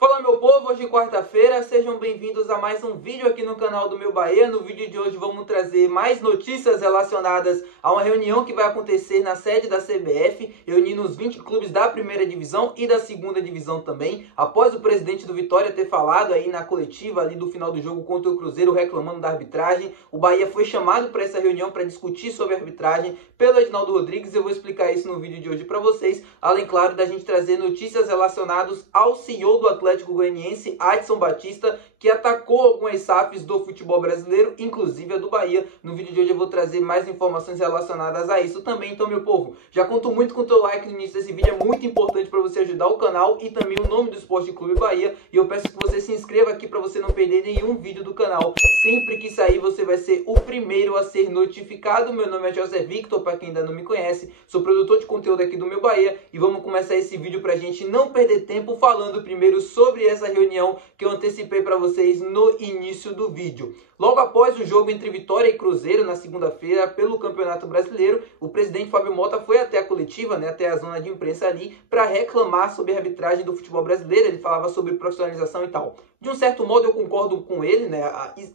Fala meu povo, hoje é quarta-feira, sejam bem-vindos a mais um vídeo aqui no canal do Meu Bahia. No vídeo de hoje vamos trazer mais notícias relacionadas a uma reunião que vai acontecer na sede da CBF, reunindo os 20 clubes da primeira divisão e da segunda divisão também, após o presidente do Vitória ter falado aí na coletiva ali do final do jogo contra o Cruzeiro reclamando da arbitragem. O Bahia foi chamado para essa reunião para discutir sobre a arbitragem pelo Edinaldo Rodrigues. Eu vou explicar isso no vídeo de hoje para vocês, além, claro, da gente trazer notícias relacionadas ao CEO do Atlético Goianiense, Adson Batista, que atacou algumas SAFs do futebol brasileiro, inclusive a do Bahia. No vídeo de hoje eu vou trazer mais informações relacionadas a isso também. Então, meu povo, já conto muito com o teu like no início desse vídeo, é muito importante para você ajudar o canal e também o nome do Esporte Clube Bahia. E eu peço que você se inscreva aqui para você não perder nenhum vídeo do canal. Sempre que sair, você vai ser o primeiro a ser notificado. Meu nome é José Victor, para quem ainda não me conhece, sou produtor de conteúdo aqui do Meu Bahia e vamos começar esse vídeo para a gente não perder tempo falando primeiro sobre essa reunião que eu antecipei para vocês no início do vídeo. Logo após o jogo entre Vitória e Cruzeiro na segunda-feira pelo Campeonato Brasileiro, o presidente Fábio Mota foi até a coletiva, até a zona de imprensa ali, para reclamar sobre a arbitragem do futebol brasileiro. Ele falava sobre profissionalização e tal. De um certo modo eu concordo com ele,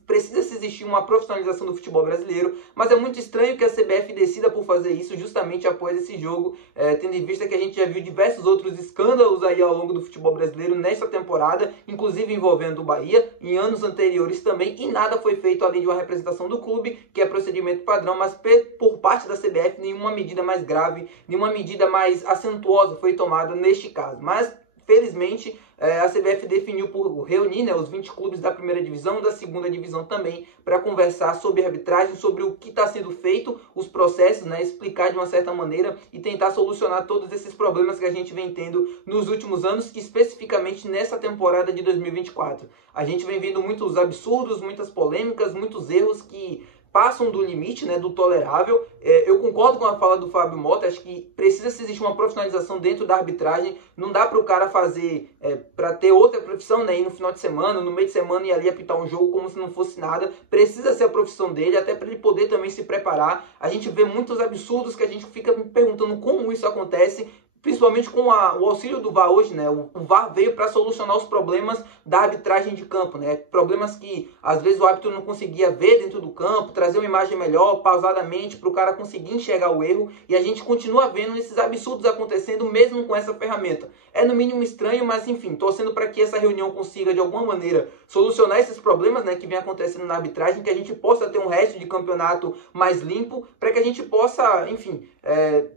precisa existir uma profissionalização do futebol brasileiro, mas é muito estranho que a CBF decida por fazer isso justamente após esse jogo, tendo em vista que a gente já viu diversos outros escândalos aí ao longo do futebol brasileiro nesta temporada, inclusive envolvendo o Bahia, em anos anteriores também, e nada foi feito além de uma representação do clube, que é procedimento padrão, mas por parte da CBF nenhuma medida mais grave, nenhuma medida mais acentuosa foi tomada neste caso. Mas felizmente, a CBF definiu por reunir os 20 clubes da primeira divisão e da segunda divisão também para conversar sobre arbitragem, sobre o que está sendo feito, os processos, explicar de uma certa maneira e tentar solucionar todos esses problemas que a gente vem tendo nos últimos anos, especificamente nessa temporada de 2024. A gente vem vendo muitos absurdos, muitas polêmicas, muitos erros que passam do limite, do tolerável. Eu concordo com a fala do Fábio Mota, acho que precisa se existir uma profissionalização dentro da arbitragem. Não dá para o cara fazer, para ter outra profissão, ir no final de semana, no meio de semana e ali apitar um jogo como se não fosse nada. Precisa ser a profissão dele, até para ele poder também se preparar. A gente vê muitos absurdos que a gente fica perguntando como isso acontece, principalmente com o auxílio do VAR hoje, O VAR veio para solucionar os problemas da arbitragem de campo, Problemas que às vezes o árbitro não conseguia ver dentro do campo, trazer uma imagem melhor, pausadamente, para o cara conseguir enxergar o erro. E a gente continua vendo esses absurdos acontecendo mesmo com essa ferramenta. É no mínimo estranho, mas enfim, torcendo para que essa reunião consiga de alguma maneira solucionar esses problemas, que vem acontecendo na arbitragem, que a gente possa ter um resto de campeonato mais limpo, para que a gente possa, enfim,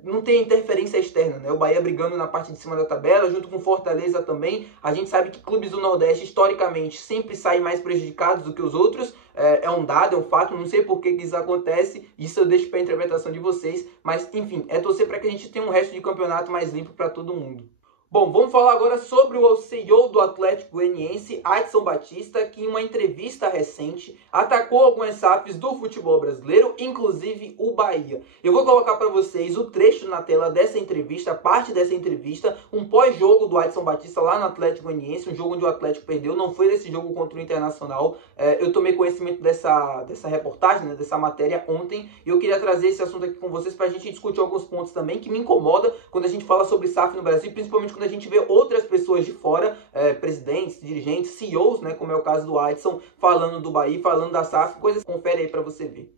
não ter interferência externa, O Bahia brigando na parte de cima da tabela, junto com Fortaleza também. A gente sabe que clubes do Nordeste, historicamente, sempre saem mais prejudicados do que os outros. É um dado, é um fato, não sei por que isso acontece, isso eu deixo para a interpretação de vocês, mas enfim, é torcer para que a gente tenha um resto de campeonato mais limpo para todo mundo. Bom, vamos falar agora sobre o CEO do Atlético Goianiense, Adson Batista, que em uma entrevista recente atacou algumas SAFs do futebol brasileiro, inclusive o Bahia. Eu vou colocar para vocês o trecho na tela dessa entrevista, parte dessa entrevista, um pós-jogo do Adson Batista lá no Atlético Goianiense, um jogo onde o Atlético perdeu, não foi desse jogo contra o Internacional. Eu tomei conhecimento dessa reportagem, dessa matéria ontem, e eu queria trazer esse assunto aqui com vocês para a gente discutir alguns pontos também que me incomoda quando a gente fala sobre SAF no Brasil, principalmente quando a gente vê outras pessoas de fora, presidentes, dirigentes, CEOs, como é o caso do Adson, falando do Bahia, falando da SAF, coisas. Confere aí para você ver.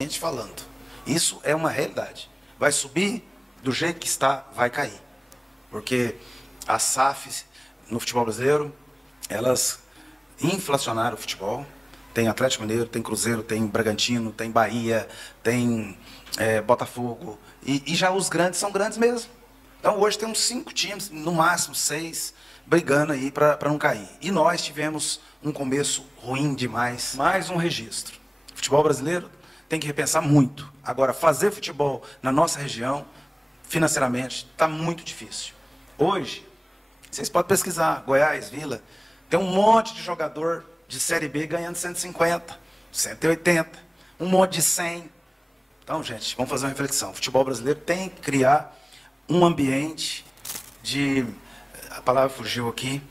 Gente falando, isso é uma realidade. Vai subir do jeito que está, vai cair. Porque as SAFs no futebol brasileiro, elas inflacionaram o futebol. Tem Atlético Mineiro, tem Cruzeiro, tem Bragantino, tem Bahia, tem Botafogo. E já os grandes são grandes mesmo. Então hoje tem uns 5 times, no máximo 6, brigando aí para não cair. E nós tivemos um começo ruim demais, mais um registro. O futebol brasileiro tem que repensar muito. Agora, fazer futebol na nossa região, financeiramente, está muito difícil. Hoje, vocês podem pesquisar, Goiás, Vila, tem um monte de jogador de Série B ganhando 150, 180, um monte de 100. Então, gente, vamos fazer uma reflexão. O futebol brasileiro tem que criar um ambiente de, a palavra fugiu aqui,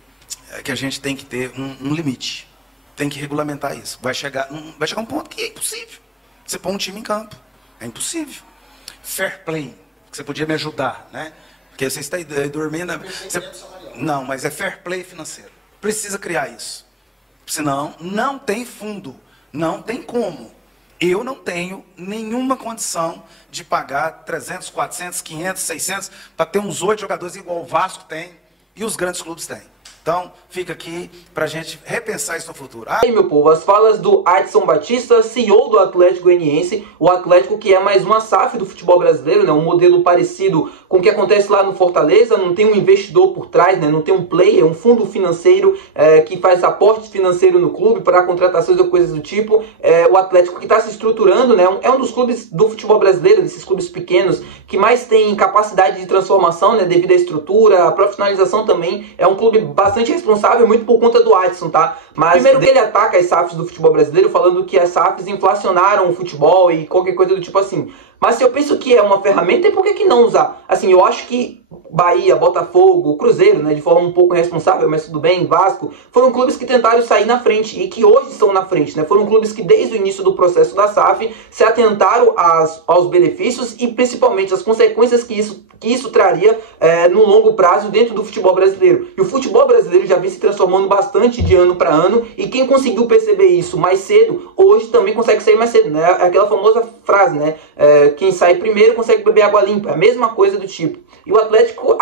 que a gente tem que ter um limite. Tem que regulamentar isso. Vai chegar um ponto que é impossível. Você põe um time em campo. É impossível. Fair play, que você podia me ajudar, Porque você está aí dormindo. Não, mas é fair play financeiro. precisa criar isso. Senão, não tem fundo, não tem como. Eu não tenho nenhuma condição de pagar 300, 400, 500, 600 para ter uns 8 jogadores igual o Vasco tem e os grandes clubes têm. Então, fica aqui para a gente repensar isso no futuro. Aí, meu povo, as falas do Adson Batista, CEO do Atlético Goianiense, o Atlético que é mais uma SAF do futebol brasileiro, né? Um modelo parecido com o que acontece lá no Fortaleza, não tem um investidor por trás, né? Não tem um player, um fundo financeiro que faz aporte financeiro no clube para contratações ou coisas do tipo. O Atlético que está se estruturando, né? É um dos clubes do futebol brasileiro, desses clubes pequenos, que mais tem capacidade de transformação, né? Devido à estrutura, a profissionalização também. É um clube bastante responsável, muito por conta do Adson, tá? Mas primeiro que ele ataca as SAFs do futebol brasileiro, falando que as SAFs inflacionaram o futebol e qualquer coisa do tipo assim. Mas se eu penso que é uma ferramenta, por que não usar? Assim, eu acho que Bahia, Botafogo, Cruzeiro, né, de forma um pouco irresponsável, mas tudo bem, Vasco, foram clubes que tentaram sair na frente e que hoje estão na frente, né? Foram clubes que desde o início do processo da SAF se atentaram aos benefícios e principalmente as consequências que isso traria no longo prazo dentro do futebol brasileiro. E o futebol brasileiro já vem se transformando bastante de ano para ano e quem conseguiu perceber isso mais cedo, hoje também consegue sair mais cedo, né? Aquela famosa frase, né? Quem sai primeiro consegue beber água limpa, a mesma coisa do tipo. E o Atlético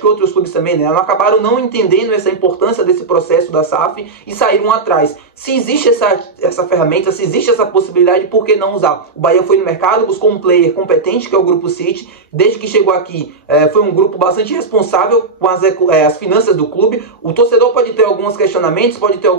e outros clubes também, né, acabaram não entendendo essa importância desse processo da SAF e saíram atrás. Se existe essa ferramenta, se existe essa possibilidade, por que não usar? O Bahia foi no mercado, buscou um player competente, que é o Grupo City. Desde que chegou aqui, foi um grupo bastante responsável com as finanças do clube. O torcedor pode ter alguns questionamentos, pode ter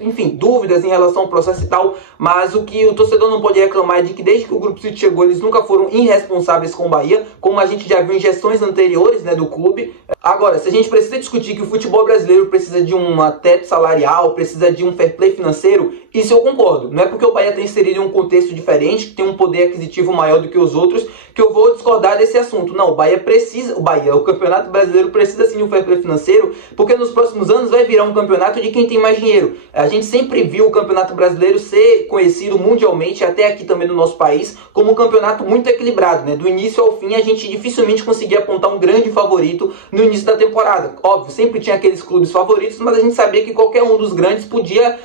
enfim, dúvidas em relação ao processo e tal, mas o que o torcedor não pode reclamar é de que desde que o Grupo City chegou, eles nunca foram irresponsáveis com o Bahia, como a gente já viu em gestões anteriores, né, do clube. Agora, se a gente precisa discutir que o futebol brasileiro precisa de um teto salarial, precisa de um fair play financeiro, isso eu concordo. Não é porque o Bahia tem inserido em um contexto diferente, que tem um poder aquisitivo maior do que os outros, que eu vou discordar desse assunto. Não, o Campeonato Brasileiro precisa sim de um fair play financeiro, porque nos próximos anos vai virar um campeonato de quem tem mais dinheiro. A gente sempre viu o Campeonato Brasileiro ser conhecido mundialmente, até aqui também no nosso país, como um campeonato muito equilibrado, né? Do início ao fim, a gente dificilmente conseguia apontar um grande favorito no início da temporada. Óbvio, sempre tinha aqueles clubes favoritos, mas a gente sabia que qualquer um dos grandes podia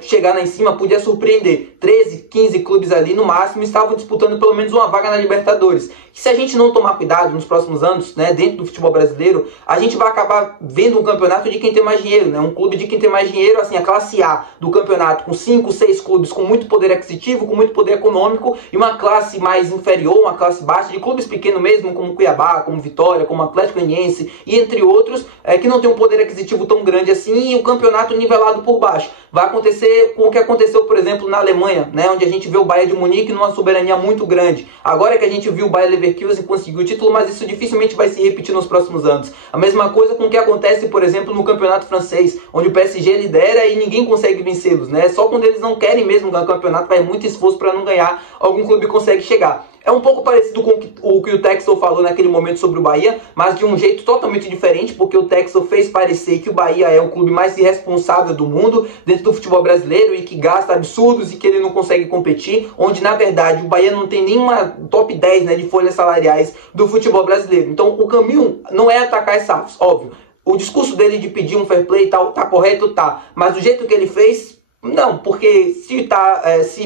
chegar lá em cima, podia surpreender. 13, 15 clubes ali no máximo estavam disputando pelo menos uma vaga na Libertadores. E se a gente não tomar cuidado nos próximos anos, né, dentro do futebol brasileiro, a gente vai acabar vendo um campeonato de quem tem mais dinheiro, né? Um clube de quem tem mais dinheiro, assim, a classe A do campeonato, com 5, 6 clubes com muito poder aquisitivo, com muito poder econômico, e uma classe mais inferior, uma classe baixa, de clubes pequenos mesmo, como Cuiabá, como Vitória, como Atlético Goianiense, e entre outros, que não tem um poder aquisitivo tão grande assim, e o campeonato nivelado por baixo. Vai acontecer com o que aconteceu, por exemplo, na Alemanha, né, onde a gente vê o Bayern de Munique numa soberania muito grande. Agora que a gente viu o Bayer Leverkusen conseguir o título, mas isso dificilmente vai se repetir nos próximos anos. A mesma coisa com o que acontece, por exemplo, no campeonato francês, onde o PSG lidera e ninguém consegue vencê-los, né? Só quando eles não querem mesmo ganhar o campeonato, vai muito esforço para não ganhar, algum clube consegue chegar. É um pouco parecido com o que o Texel falou naquele momento sobre o Bahia, mas de um jeito totalmente diferente, porque o Texel fez parecer que o Bahia é o clube mais irresponsável do mundo dentro do futebol brasileiro e que gasta absurdos e que ele não consegue competir, onde na verdade o Bahia não tem nenhuma top 10, né, de folhas salariais do futebol brasileiro. Então o caminho não é atacar as SAFs, óbvio. O discurso dele de pedir um fair play e tal, tá correto, tá. Mas do jeito que ele fez, não, porque se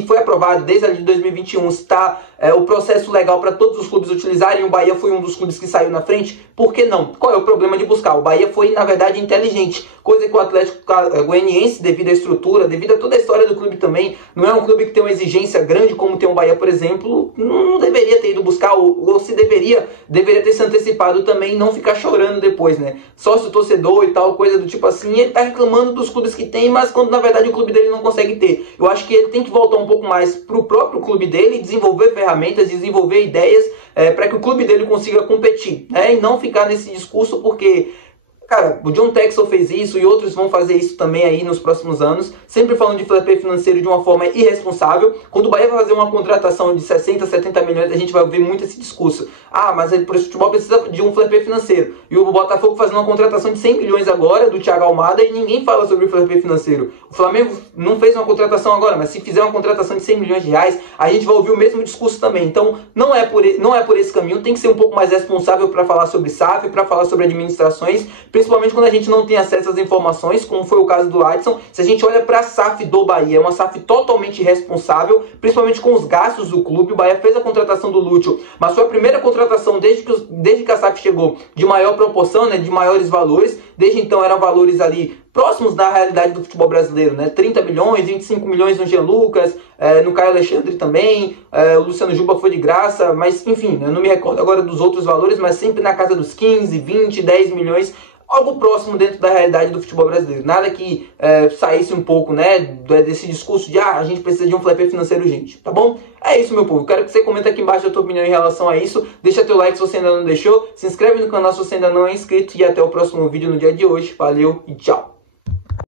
foi aprovado desde ali de 2021, se está o processo legal para todos os clubes utilizarem, o Bahia foi um dos clubes que saiu na frente, por que não? Qual é o problema de buscar? O Bahia foi, na verdade, inteligente, coisa que o Atlético Goianiense, devido à estrutura, devido a toda a história do clube também, não é um clube que tem uma exigência grande como tem o Bahia, por exemplo, não deveria ter ido buscar, ou se deveria ter se antecipado também e não ficar chorando depois, né? Sócio torcedor e tal, coisa do tipo assim, ele tá reclamando dos clubes que tem, mas quando na verdade o clube dele não consegue ter. Eu acho que ele tem que voltar um pouco mais pro próprio clube dele, desenvolver ferramentas, desenvolver ideias para que o clube dele consiga competir, né? E não ficar nesse discurso porque, cara, o John Texel fez isso e outros vão fazer isso também aí nos próximos anos, sempre falando de fair play financeiro de uma forma irresponsável. Quando o Bahia vai fazer uma contratação de 60, 70 milhões, a gente vai ver muito esse discurso. Ah, mas o futebol precisa de um fair play financeiro. E o Botafogo fazendo uma contratação de 100 milhões agora, do Thiago Almada, e ninguém fala sobre o fair play financeiro. O Flamengo não fez uma contratação agora, mas se fizer uma contratação de 100 milhões de reais, a gente vai ouvir o mesmo discurso também. Então, não é por esse caminho, tem que ser um pouco mais responsável para falar sobre SAF, para falar sobre administrações, principalmente quando a gente não tem acesso às informações, como foi o caso do Adson. Se a gente olha para a SAF do Bahia, é uma SAF totalmente irresponsável, principalmente com os gastos do clube. O Bahia fez a contratação do Lúcio, mas foi a primeira contratação desde que a SAF chegou de maior proporção, né, de maiores valores. Desde então eram valores ali próximos da realidade do futebol brasileiro, né? 30 milhões, 25 milhões no Jean Lucas, no Caio Alexandre também, o Luciano Juba foi de graça, mas enfim, eu não me recordo agora dos outros valores, mas sempre na casa dos 15, 20, 10 milhões, algo próximo dentro da realidade do futebol brasileiro. Nada que saísse um pouco, né, desse discurso de a gente precisa de um fair play financeiro urgente, tá bom? É isso, meu povo. Quero que você comente aqui embaixo a tua opinião em relação a isso. Deixa teu like se você ainda não deixou, se inscreve no canal se você ainda não é inscrito e até o próximo vídeo no dia de hoje. Valeu e tchau!